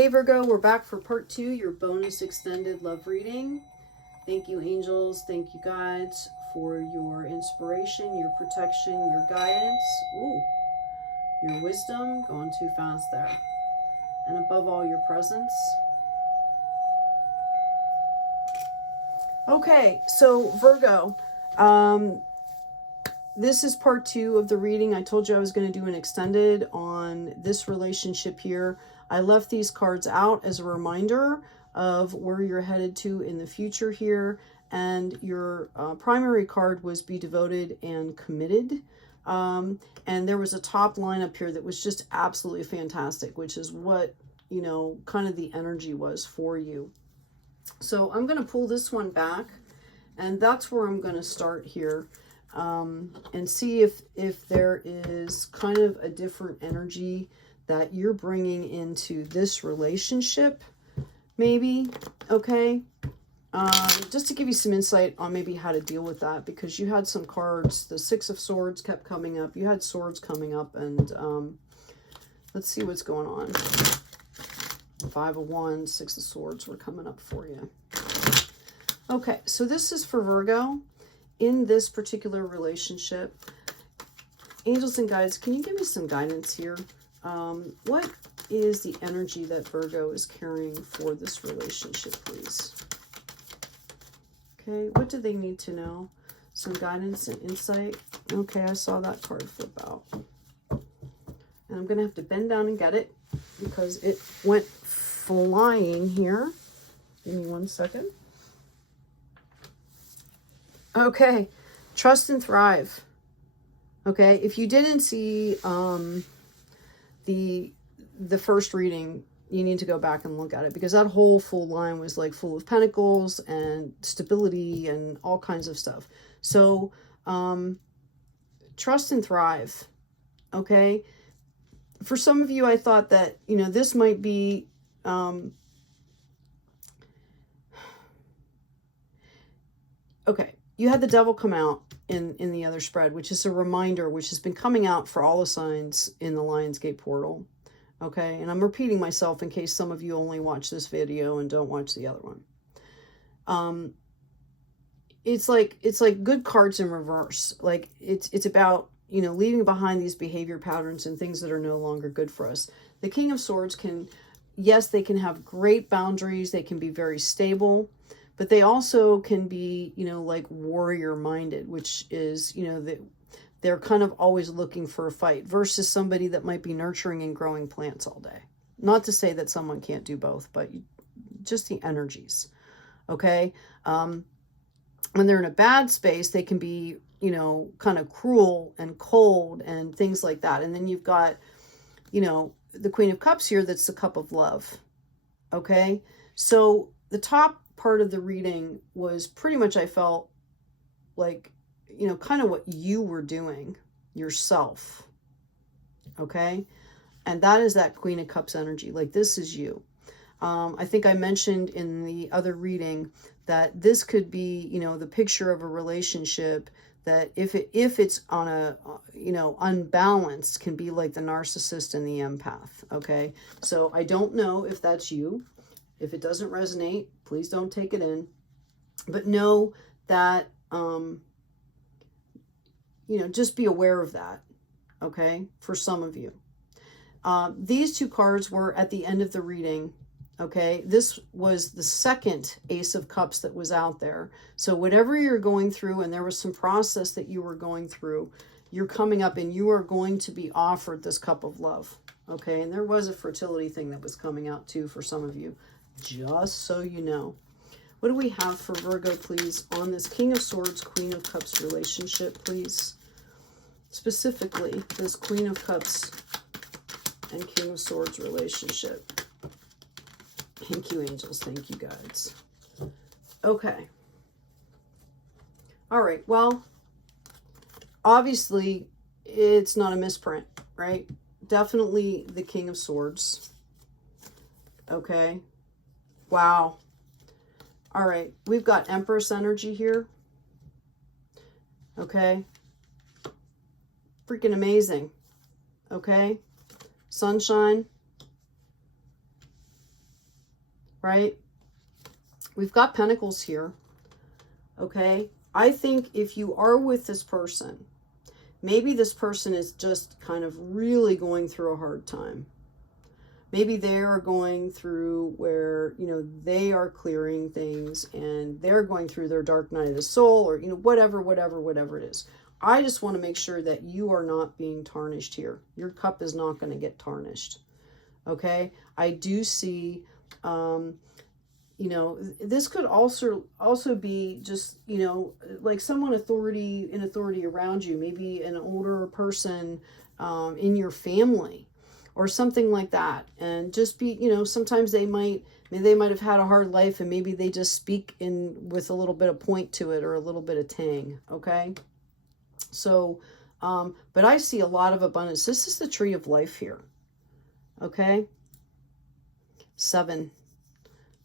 Hey Virgo, we're back for part 2, your bonus extended love reading. Thank you, angels. Thank you, guides, for your inspiration, your protection, your guidance. Ooh, your wisdom. Going too fast there. And above all, your presence. Okay, so Virgo, this is part 2 of the reading. I told you I was going to do an extended on this relationship here. I left these cards out as a reminder of where you're headed to in the future here. And your primary card was be devoted and committed. And there was a top line up here that was just absolutely fantastic, which is what, you know, kind of the energy was for you. So I'm going to pull this one back, and that's where I'm going to start here. And see if there is kind of a different energy that you're bringing into this relationship, maybe, okay? Just to give you some insight on maybe how to deal with that, because you had some cards, the Six of Swords kept coming up, you had swords coming up, and let's see what's going on. Five of Wands, Six of Swords were coming up for you. Okay, so this is for Virgo. In this particular relationship, angels and guides, can you give me some guidance here? What is the energy that Virgo is carrying for this relationship, please? Okay, what do they need to know? Some guidance and insight. Okay, I saw that card flip out. And I'm going to have to bend down and get it because it went flying here. Give me 1 second. Okay, trust and thrive. Okay, if you didn't see the first reading, you need to go back and look at it, because that whole full line was like full of pentacles and stability and all kinds of stuff. So trust and thrive. Okay, for some of you, I thought that, you know, this might be okay. You had the devil come out in the other spread, which is a reminder, which has been coming out for all the signs in the Lionsgate portal. Okay, and I'm repeating myself in case some of you only watch this video and don't watch the other one. It's like good cards in reverse. Like it's about, you know, leaving behind these behavior patterns and things that are no longer good for us. The King of Swords can, yes, they can have great boundaries. They can be very stable. But they also can be, you know, like warrior minded, which is, you know, that they're kind of always looking for a fight, versus somebody that might be nurturing and growing plants all day. Not to say that someone can't do both, but just the energies. Okay. When they're in a bad space, they can be, you know, kind of cruel and cold and things like that. And then you've got, you know, the Queen of Cups here. That's the cup of love. Okay. So the top part of the reading was pretty much, I felt like, you know, kind of what you were doing yourself. Okay. And that is that Queen of Cups energy. Like, this is you. I think I mentioned in the other reading that this could be, you know, the picture of a relationship that if it's on a, you know, unbalanced, can be like the narcissist and the empath. Okay. So I don't know if that's you. If it doesn't resonate, please don't take it in. But know that, you know, just be aware of that, okay, for some of you. These two cards were at the end of the reading, okay? This was the second Ace of Cups that was out there. So whatever you're going through, and there was some process that you were going through, you're coming up and you are going to be offered this cup of love, okay? And there was a fertility thing that was coming out too for some of you. Just so you know. What do we have for Virgo, please, on this King of Swords, Queen of Cups relationship, please? Specifically, this Queen of Cups and King of Swords relationship. Thank you, angels. Thank you, guides. Okay. All right. Well, obviously, it's not a misprint, right? Definitely the King of Swords. Okay. Wow. All right. We've got Empress energy here. Okay. Freaking amazing. Okay. Sunshine. right? We've got Pentacles here, okay? I think if you are with this person, maybe this person is just kind of really going through a hard time. Maybe they are going through where, you know, they are clearing things and they're going through their dark night of the soul, or, you know, whatever it is. I just want to make sure that you are not being tarnished here. Your cup is not going to get tarnished. Okay. I do see, you know, this could also be just, you know, like someone in authority around you, maybe an older person in your family or something like that. And just be, you know, sometimes they might have had a hard life and maybe they just speak with a little bit of point to it or a little bit of tang. Okay. So, but I see a lot of abundance. This is the tree of life here. Okay. 7.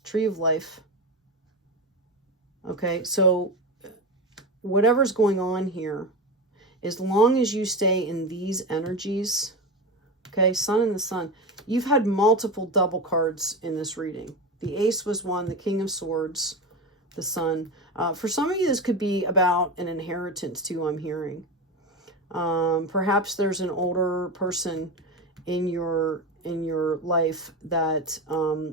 Tree of life. Okay, so whatever's going on here, as long as you stay in these energies, okay, sun and the sun, you've had multiple double cards in this reading. The ace was one, the king of swords, the sun. For some of you, this could be about an inheritance too, I'm hearing. Perhaps there's an older person in your life that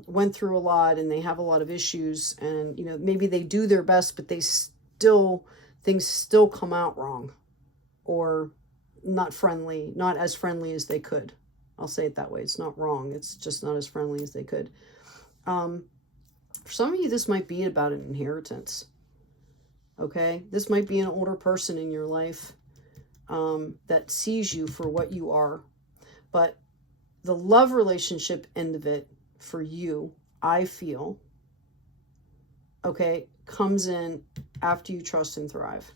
went through a lot and they have a lot of issues, and you know, maybe they do their best, but things still come out wrong or not as friendly as they could. I'll say it that way. It's not wrong, it's just not as friendly as they could. For some of you, this might be about an inheritance. Okay, this might be an older person in your life that sees you for what you are, but the love relationship end of it for you, I feel, okay, comes in after you trust and thrive,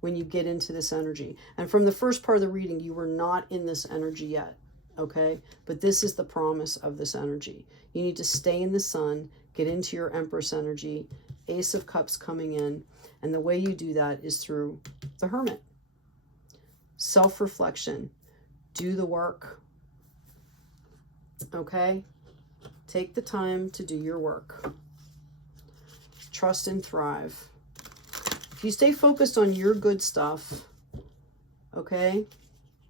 when you get into this energy. And from the first part of the reading, you were not in this energy yet, okay? But this is the promise of this energy. You need to stay in the sun, get into your Empress energy, Ace of Cups coming in, and the way you do that is through the Hermit. Self-reflection, do the work. Okay, take the time to do your work. Trust and thrive. If you stay focused on your good stuff, okay,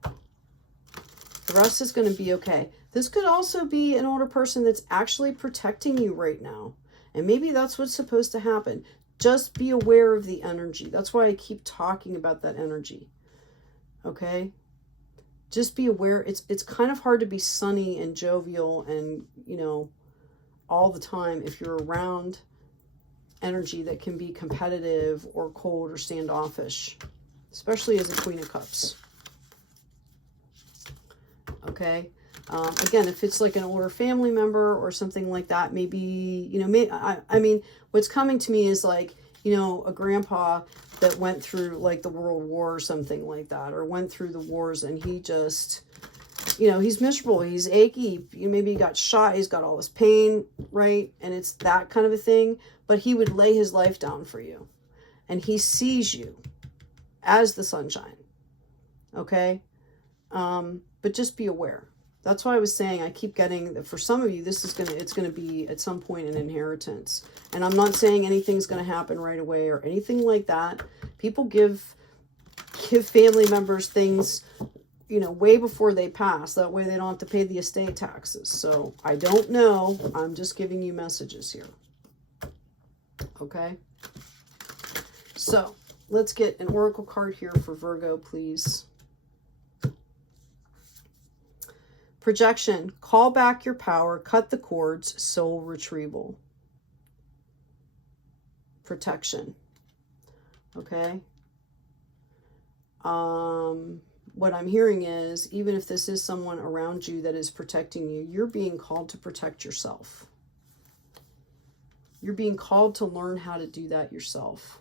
the rest is going to be okay. This could also be an older person that's actually protecting you right now. And maybe that's what's supposed to happen. Just be aware of the energy. That's why I keep talking about that energy. Okay? Just be aware. It's kind of hard to be sunny and jovial and, you know, all the time if you're around energy that can be competitive or cold or standoffish, especially as a Queen of Cups. Okay. Again, if it's like an older family member or something like that, maybe, you know, I mean, what's coming to me is like, you know, a grandpa that went through like the World War or something like that, or went through the wars, and he just, you know, he's miserable, he's achy, maybe he got shot, he's got all this pain, right? And it's that kind of a thing, but he would lay his life down for you, and he sees you as the sunshine, okay? But just be aware. That's why I was saying, I keep getting that for some of you, this is it's going to be at some point an inheritance. And I'm not saying anything's going to happen right away or anything like that. People give family members things, you know, way before they pass. That way they don't have to pay the estate taxes. So I don't know. I'm just giving you messages here. Okay. So let's get an oracle card here for Virgo, please. Projection, call back your power, cut the cords, soul retrieval. Protection. Okay. What I'm hearing is, even if this is someone around you that is protecting you, you're being called to protect yourself. You're being called to learn how to do that yourself.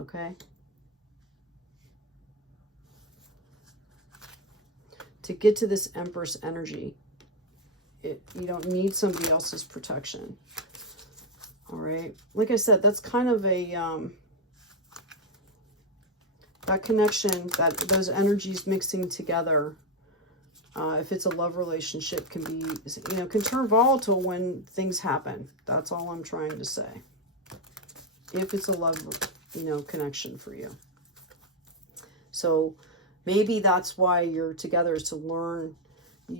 Okay. To get to this Empress energy, you don't need somebody else's protection. All right. Like I said, that's kind of a, that connection, those energies mixing together. If it's a love relationship, can be, can turn volatile when things happen. That's all I'm trying to say. If it's a love, connection for you. So maybe that's why you're together, is to learn,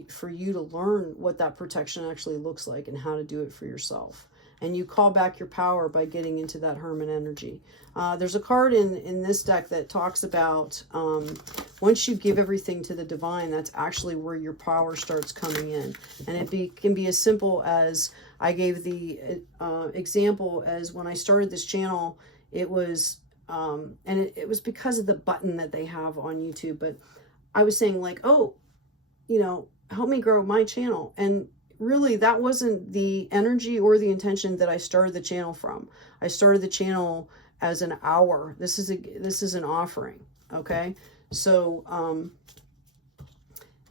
for you to learn what that protection actually looks like and how to do it for yourself. And you call back your power by getting into that Hermit energy. There's a card in this deck that talks about once you give everything to the divine, that's actually where your power starts coming in. And it can be as simple as, I gave the example as when I started this channel, it was, and it was because of the button that they have on YouTube. But I was saying like, oh, help me grow my channel. And really, that wasn't the energy or the intention that I started the channel from. I started the channel as an hour. This is an offering. Okay. So,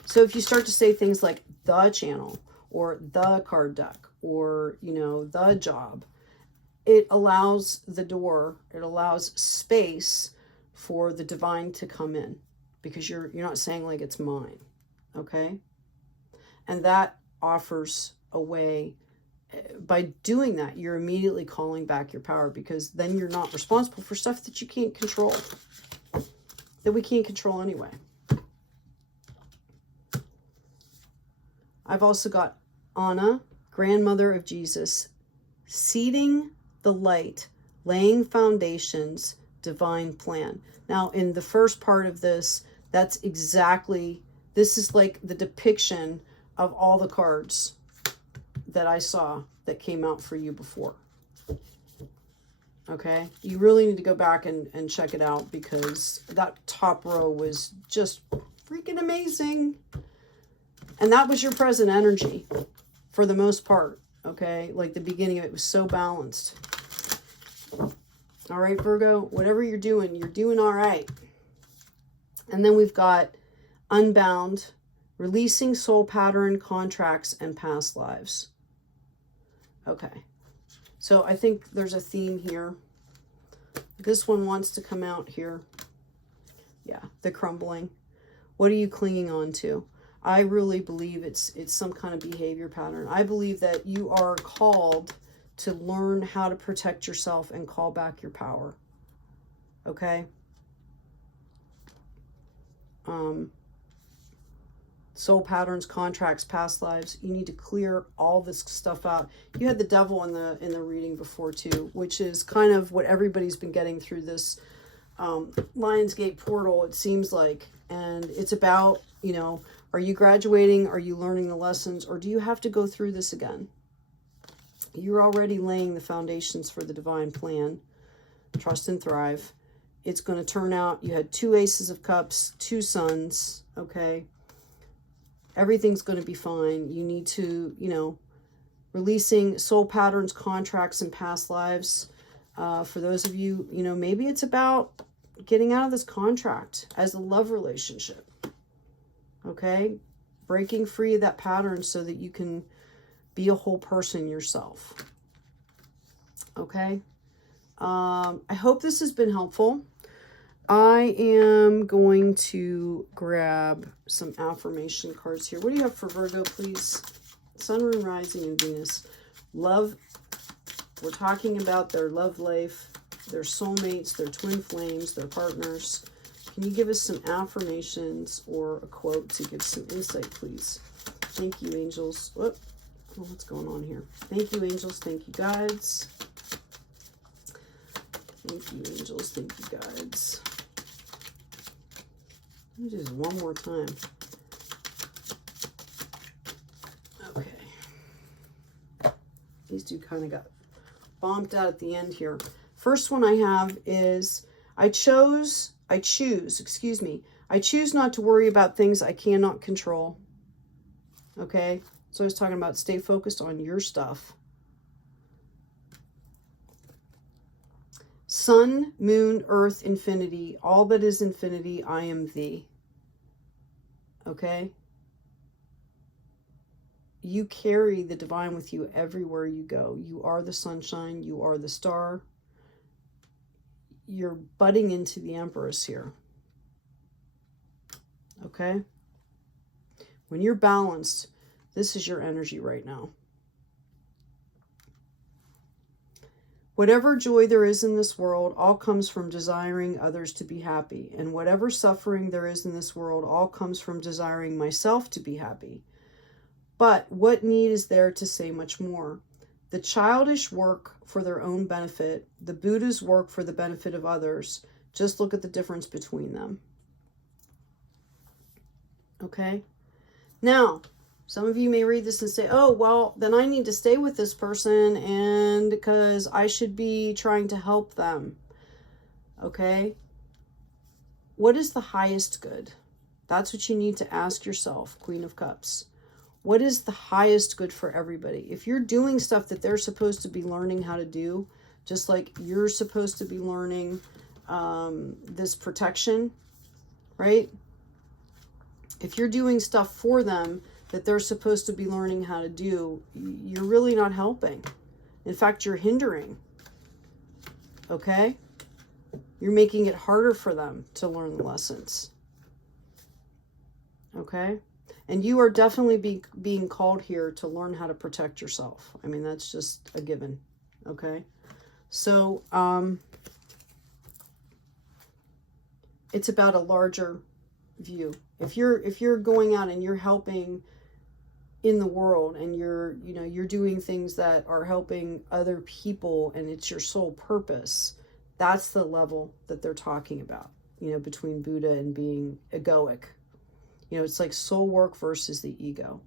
so if you start to say things like the channel or the card deck or, the job, it allows the door, it allows space for the divine to come in, because you're not saying like it's mine. Okay. And that offers a way. By doing that, you're immediately calling back your power, because then you're not responsible for stuff that you can't control, that we can't control anyway. I've also got Anna, grandmother of Jesus, seeding the light, laying foundations, divine plan. Now, in the first part of this, that's exactly, this is like the depiction of all the cards that I saw that came out for you before. Okay, you really need to go back and check it out, because that top row was just freaking amazing. And that was your present energy for the most part. Okay, like the beginning of it was so balanced. All right, Virgo, whatever you're doing all right. And then we've got Unbound, releasing soul pattern, contracts, and past lives. Okay, so I think there's a theme here. This one wants to come out here. Yeah, the crumbling. What are you clinging on to? I really believe it's some kind of behavior pattern. I believe that you are called to learn how to protect yourself and call back your power. Okay? Soul patterns, contracts, past lives. You need to clear all this stuff out. You had the devil in the reading before too, which is kind of what everybody's been getting through this Lionsgate portal, it seems like. And it's about, are you graduating? Are you learning the lessons? Or do you have to go through this again? You're already laying the foundations for the divine plan. Trust and thrive. It's going to turn out, you had 2 aces of cups, 2 suns, okay? Everything's going to be fine. You need to, releasing soul patterns, contracts, and past lives. For those of you, maybe it's about getting out of this contract as a love relationship. Okay? Breaking free of that pattern so that you can be a whole person yourself. Okay? I hope this has been helpful. I am going to grab some affirmation cards here. What do you have for Virgo, please? Sun, Moon, Rising, and Venus. Love. We're talking about their love life, their soulmates, their twin flames, their partners. Can you give us some affirmations or a quote to give some insight, please? Thank you, angels. Whoop. Oh, what's going on here? Thank you, angels. Thank you, guides. Thank you, angels. Thank you, guides. Let me do this one more time. Okay. These two kind of got bombed out at the end here. First one I have is, I choose not to worry about things I cannot control. Okay? So I was talking about stay focused on your stuff. Sun, moon, earth, infinity. All that is infinity, I am thee. Okay? You carry the divine with you everywhere you go. You are the sunshine. You are the star. You're butting into the Empress here. Okay? When you're balanced, this is your energy right now. Whatever joy there is in this world, all comes from desiring others to be happy. And whatever suffering there is in this world, all comes from desiring myself to be happy. But what need is there to say much more? The childish work for their own benefit. The Buddhas work for the benefit of others. Just look at the difference between them. Okay? Now, some of you may read this and say, oh, well, then I need to stay with this person and because I should be trying to help them. Okay? What is the highest good? That's what you need to ask yourself, Queen of Cups. What is the highest good for everybody? If you're doing stuff that they're supposed to be learning how to do, just like you're supposed to be learning this protection, right? If you're doing stuff for them that they're supposed to be learning how to do, you're really not helping. In fact, you're hindering. Okay? You're making it harder for them to learn the lessons. Okay? And you are definitely being called here to learn how to protect yourself. I mean, that's just a given. Okay? So, it's about a larger view. If you're going out and you're helping in the world and you're doing things that are helping other people and it's your sole purpose, that's the level that they're talking about, between Buddha and being egoic. It's like soul work versus the ego.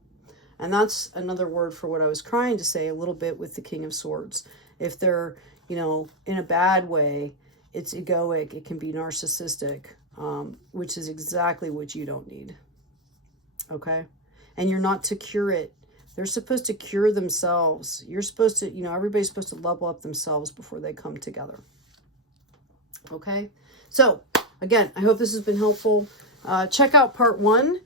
And that's another word for what I was trying to say a little bit with the King of Swords. If they're, in a bad way, it's egoic, it can be narcissistic, which is exactly what you don't need. Okay? And you're not to cure it. They're supposed to cure themselves. You're supposed to, everybody's supposed to level up themselves before they come together. Okay? So, again, I hope this has been helpful. Check out part 1.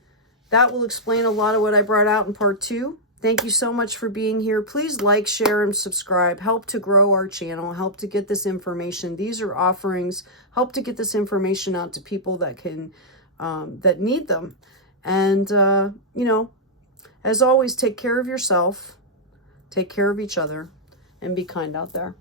That will explain a lot of what I brought out in part 2. Thank you so much for being here. Please like, share, and subscribe. Help to grow our channel. Help to get this information. These are offerings. Help to get this information out to people that can, that need them. And, as always, take care of yourself, take care of each other, and be kind out there.